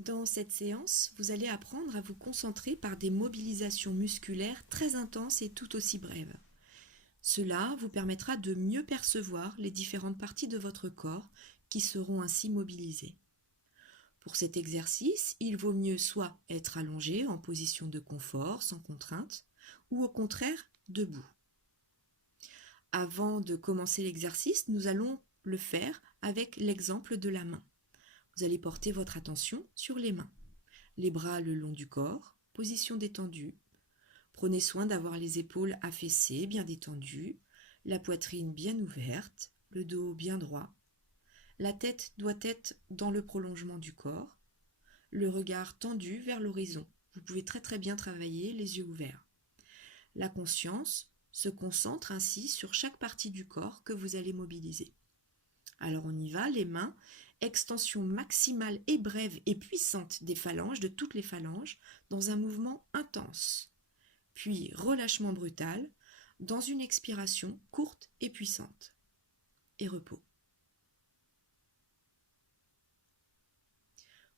Dans cette séance, vous allez apprendre à vous concentrer par des mobilisations musculaires très intenses et tout aussi brèves. Cela vous permettra de mieux percevoir les différentes parties de votre corps qui seront ainsi mobilisées. Pour cet exercice, il vaut mieux soit être allongé en position de confort, sans contrainte, ou au contraire, debout. Avant de commencer l'exercice, nous allons le faire avec l'exemple de la main. Vous allez porter votre attention sur les mains. Les bras le long du corps, position détendue. Prenez soin d'avoir les épaules affaissées, bien détendues, la poitrine bien ouverte, le dos bien droit. La tête doit être dans le prolongement du corps, le regard tendu vers l'horizon. Vous pouvez très bien travailler les yeux ouverts. La conscience se concentre ainsi sur chaque partie du corps que vous allez mobiliser. Alors on y va, les mains, extension maximale et brève et puissante des phalanges, de toutes les phalanges, dans un mouvement intense. Puis relâchement brutal, dans une expiration courte et puissante. Et repos.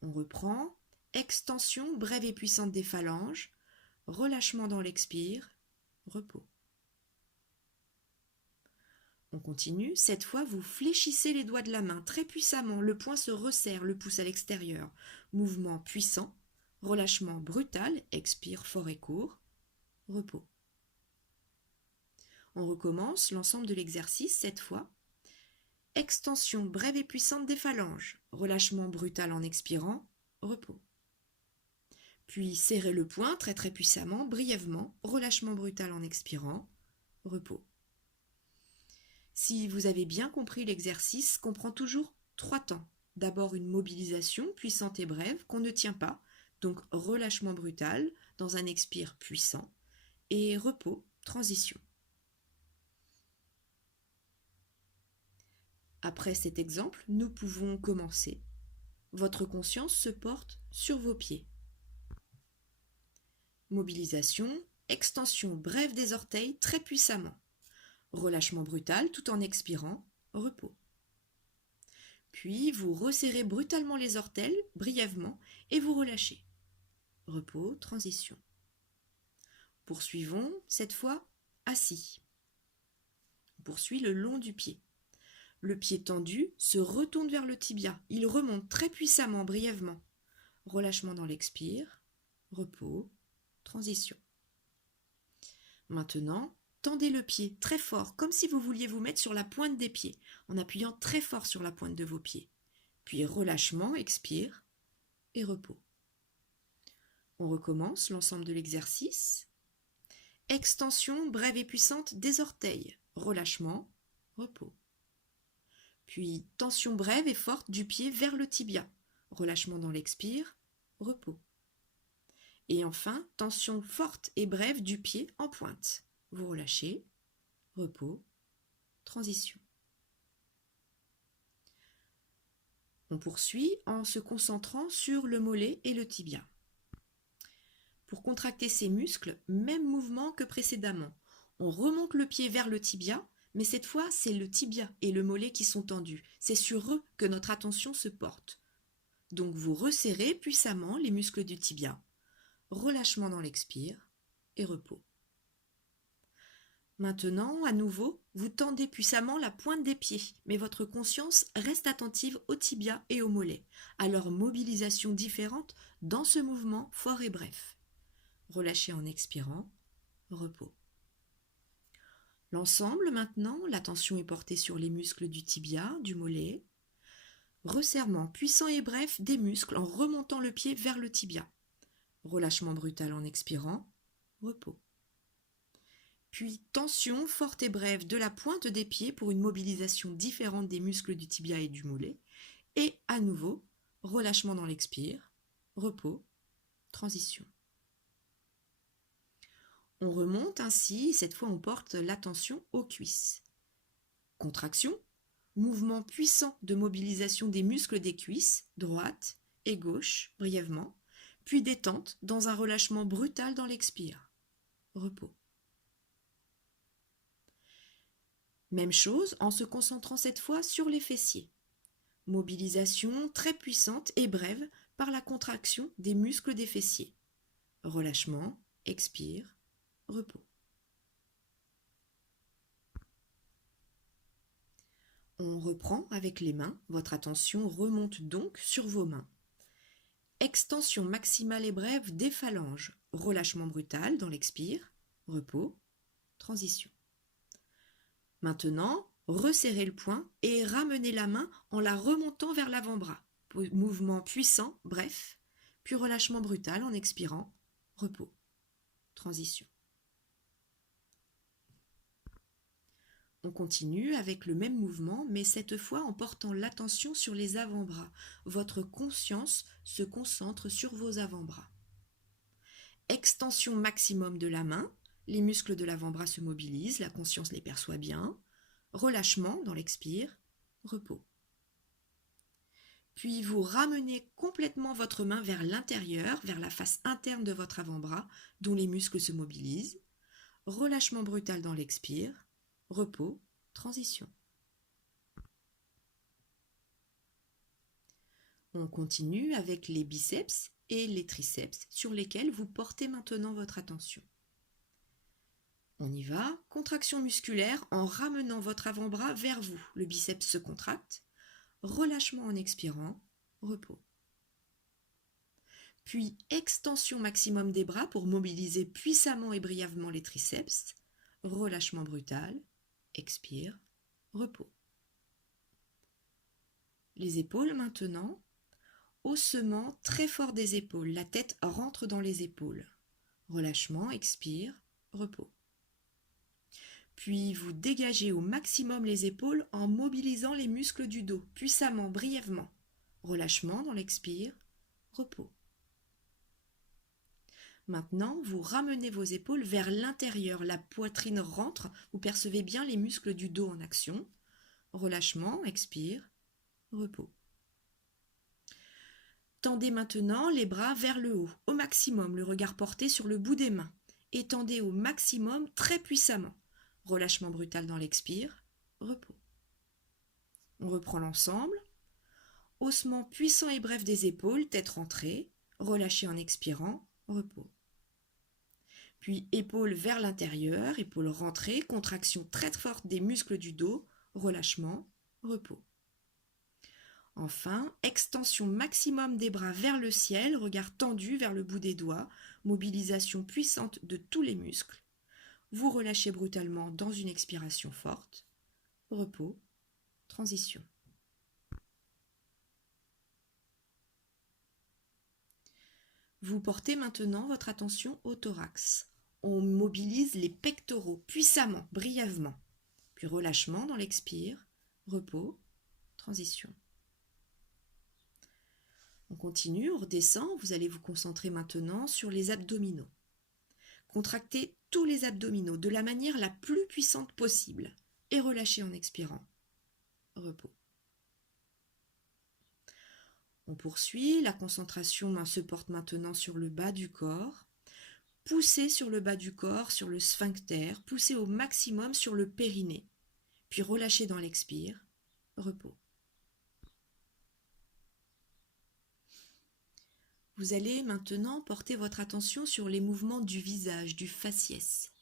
On reprend, extension brève et puissante des phalanges, relâchement dans l'expire, repos. On continue, cette fois vous fléchissez les doigts de la main très puissamment, le poing se resserre, le pouce à l'extérieur. Mouvement puissant, relâchement brutal, expire fort et court, repos. On recommence l'ensemble de l'exercice, cette fois. Extension brève et puissante des phalanges, relâchement brutal en expirant, repos. Puis serrez le poing très puissamment, brièvement, relâchement brutal en expirant, repos. Si vous avez bien compris l'exercice, comprend toujours 3 temps. D'abord une mobilisation puissante et brève qu'on ne tient pas, donc relâchement brutal dans un expire puissant, et repos, transition. Après cet exemple, nous pouvons commencer. Votre conscience se porte sur vos pieds. Mobilisation, extension brève des orteils très puissamment. Relâchement brutal tout en expirant, repos. Puis vous resserrez brutalement les orteils, brièvement, et vous relâchez. Repos, transition. Poursuivons, cette fois, assis. On poursuit le long du pied. Le pied tendu se retourne vers le tibia. Il remonte très puissamment, brièvement. Relâchement dans l'expire, repos, transition. Maintenant, tendez le pied très fort, comme si vous vouliez vous mettre sur la pointe des pieds, en appuyant très fort sur la pointe de vos pieds. Puis relâchement, expire, et repos. On recommence l'ensemble de l'exercice. Extension brève et puissante des orteils, relâchement, repos. Puis tension brève et forte du pied vers le tibia, relâchement dans l'expire, repos. Et enfin, tension forte et brève du pied en pointe. Vous relâchez, repos, transition. On poursuit en se concentrant sur le mollet et le tibia. Pour contracter ces muscles, même mouvement que précédemment. On remonte le pied vers le tibia, mais cette fois, c'est le tibia et le mollet qui sont tendus. C'est sur eux que notre attention se porte. Donc vous resserrez puissamment les muscles du tibia. Relâchement dans l'expire et repos. Maintenant, à nouveau, vous tendez puissamment la pointe des pieds, mais votre conscience reste attentive au tibia et au mollet, à leur mobilisation différente dans ce mouvement fort et bref. Relâchez en expirant, repos. L'ensemble maintenant, l'attention est portée sur les muscles du tibia, du mollet. Resserrement puissant et bref des muscles en remontant le pied vers le tibia. Relâchement brutal en expirant, repos. Puis tension forte et brève de la pointe des pieds pour une mobilisation différente des muscles du tibia et du mollet. Et à nouveau, relâchement dans l'expire, repos, transition. On remonte ainsi, cette fois on porte l'attention aux cuisses. Contraction, mouvement puissant de mobilisation des muscles des cuisses, droite et gauche, brièvement, puis détente dans un relâchement brutal dans l'expire. Repos. Même chose en se concentrant cette fois sur les fessiers. Mobilisation très puissante et brève par la contraction des muscles des fessiers. Relâchement, expire, repos. On reprend avec les mains, votre attention remonte donc sur vos mains. Extension maximale et brève des phalanges, relâchement brutal dans l'expire, repos, transition. Maintenant, resserrez le poing et ramenez la main en la remontant vers l'avant-bras. Mouvement puissant, bref, puis relâchement brutal en expirant, repos, transition. On continue avec le même mouvement, mais cette fois en portant l'attention sur les avant-bras. Votre conscience se concentre sur vos avant-bras. Extension maximum de la main, les muscles de l'avant-bras se mobilisent, la conscience les perçoit bien. Relâchement dans l'expire, repos. Puis vous ramenez complètement votre main vers l'intérieur, vers la face interne de votre avant-bras, dont les muscles se mobilisent. Relâchement brutal dans l'expire, repos, transition. On continue avec les biceps et les triceps sur lesquels vous portez maintenant votre attention. On y va, contraction musculaire en ramenant votre avant-bras vers vous. Le biceps se contracte, relâchement en expirant, repos. Puis extension maximum des bras pour mobiliser puissamment et brièvement les triceps, relâchement brutal, expire, repos. Les épaules maintenant, haussement très fort des épaules, la tête rentre dans les épaules. Relâchement, expire, repos. Puis vous dégagez au maximum les épaules en mobilisant les muscles du dos, puissamment, brièvement. Relâchement dans l'expire, repos. Maintenant, vous ramenez vos épaules vers l'intérieur, la poitrine rentre, vous percevez bien les muscles du dos en action. Relâchement, expire, repos. Tendez maintenant les bras vers le haut, au maximum, le regard porté sur le bout des mains. Étendez au maximum, très puissamment. Relâchement brutal dans l'expire, repos. On reprend l'ensemble. Haussement puissant et bref des épaules, tête rentrée, relâchez en expirant, repos. Puis épaules vers l'intérieur, épaules rentrées, contraction très forte des muscles du dos, relâchement, repos. Enfin, extension maximum des bras vers le ciel, regard tendu vers le bout des doigts, mobilisation puissante de tous les muscles. Vous relâchez brutalement dans une expiration forte, repos, transition. Vous portez maintenant votre attention au thorax. On mobilise les pectoraux puissamment, brièvement. Puis relâchement dans l'expire, repos, transition. On continue, on redescend, vous allez vous concentrer maintenant sur les abdominaux. Contractez tous les abdominaux de la manière la plus puissante possible et relâchez en expirant. Repos. On poursuit, la concentration se porte maintenant sur le bas du corps. Poussez sur le bas du corps, sur le sphincter, poussez au maximum sur le périnée, puis relâchez dans l'expire. Repos. Vous allez maintenant porter votre attention sur les mouvements du visage, du faciès.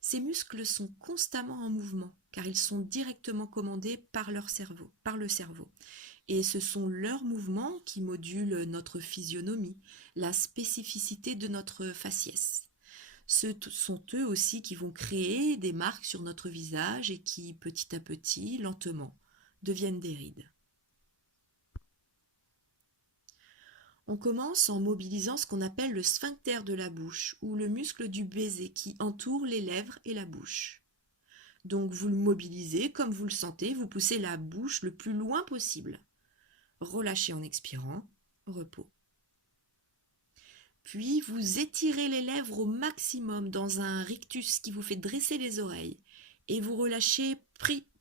Ces muscles sont constamment en mouvement car ils sont directement commandés par le cerveau. Et ce sont leurs mouvements qui modulent notre physionomie, la spécificité de notre faciès. Ce sont eux aussi qui vont créer des marques sur notre visage et qui, petit à petit, lentement, deviennent des rides. On commence en mobilisant ce qu'on appelle le sphincter de la bouche ou le muscle du baiser qui entoure les lèvres et la bouche. Donc vous le mobilisez comme vous le sentez, vous poussez la bouche le plus loin possible. Relâchez en expirant, repos. Puis vous étirez les lèvres au maximum dans un rictus qui vous fait dresser les oreilles et vous relâchez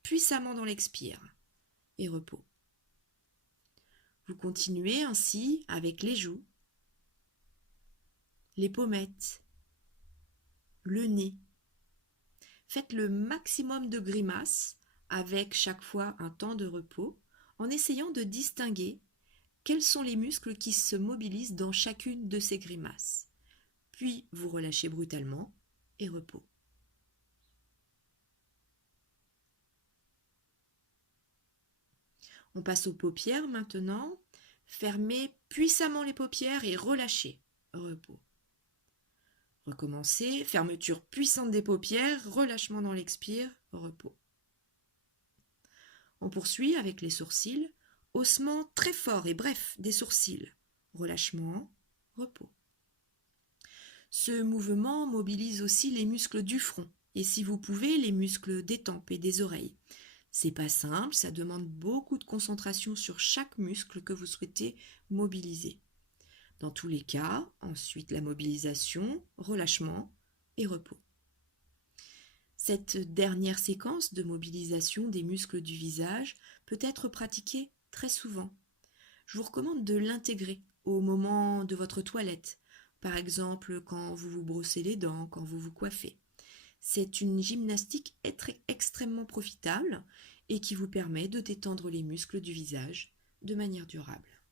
puissamment dans l'expire et repos. Vous continuez ainsi avec les joues, les pommettes, le nez. Faites le maximum de grimaces avec chaque fois un temps de repos en essayant de distinguer quels sont les muscles qui se mobilisent dans chacune de ces grimaces. Puis vous relâchez brutalement et repos. On passe aux paupières maintenant. Fermez puissamment les paupières et relâchez. Repos. Recommencez. Fermeture puissante des paupières, relâchement dans l'expire, repos. On poursuit avec les sourcils. Haussement très fort et bref des sourcils. Relâchement, repos. Ce mouvement mobilise aussi les muscles du front et si vous pouvez, les muscles des tempes et des oreilles. C'est pas simple, ça demande beaucoup de concentration sur chaque muscle que vous souhaitez mobiliser. Dans tous les cas, ensuite la mobilisation, relâchement et repos. Cette dernière séquence de mobilisation des muscles du visage peut être pratiquée très souvent. Je vous recommande de l'intégrer au moment de votre toilette, par exemple quand vous vous brossez les dents, quand vous vous coiffez. C'est une gymnastique extrêmement profitable et qui vous permet de détendre les muscles du visage de manière durable.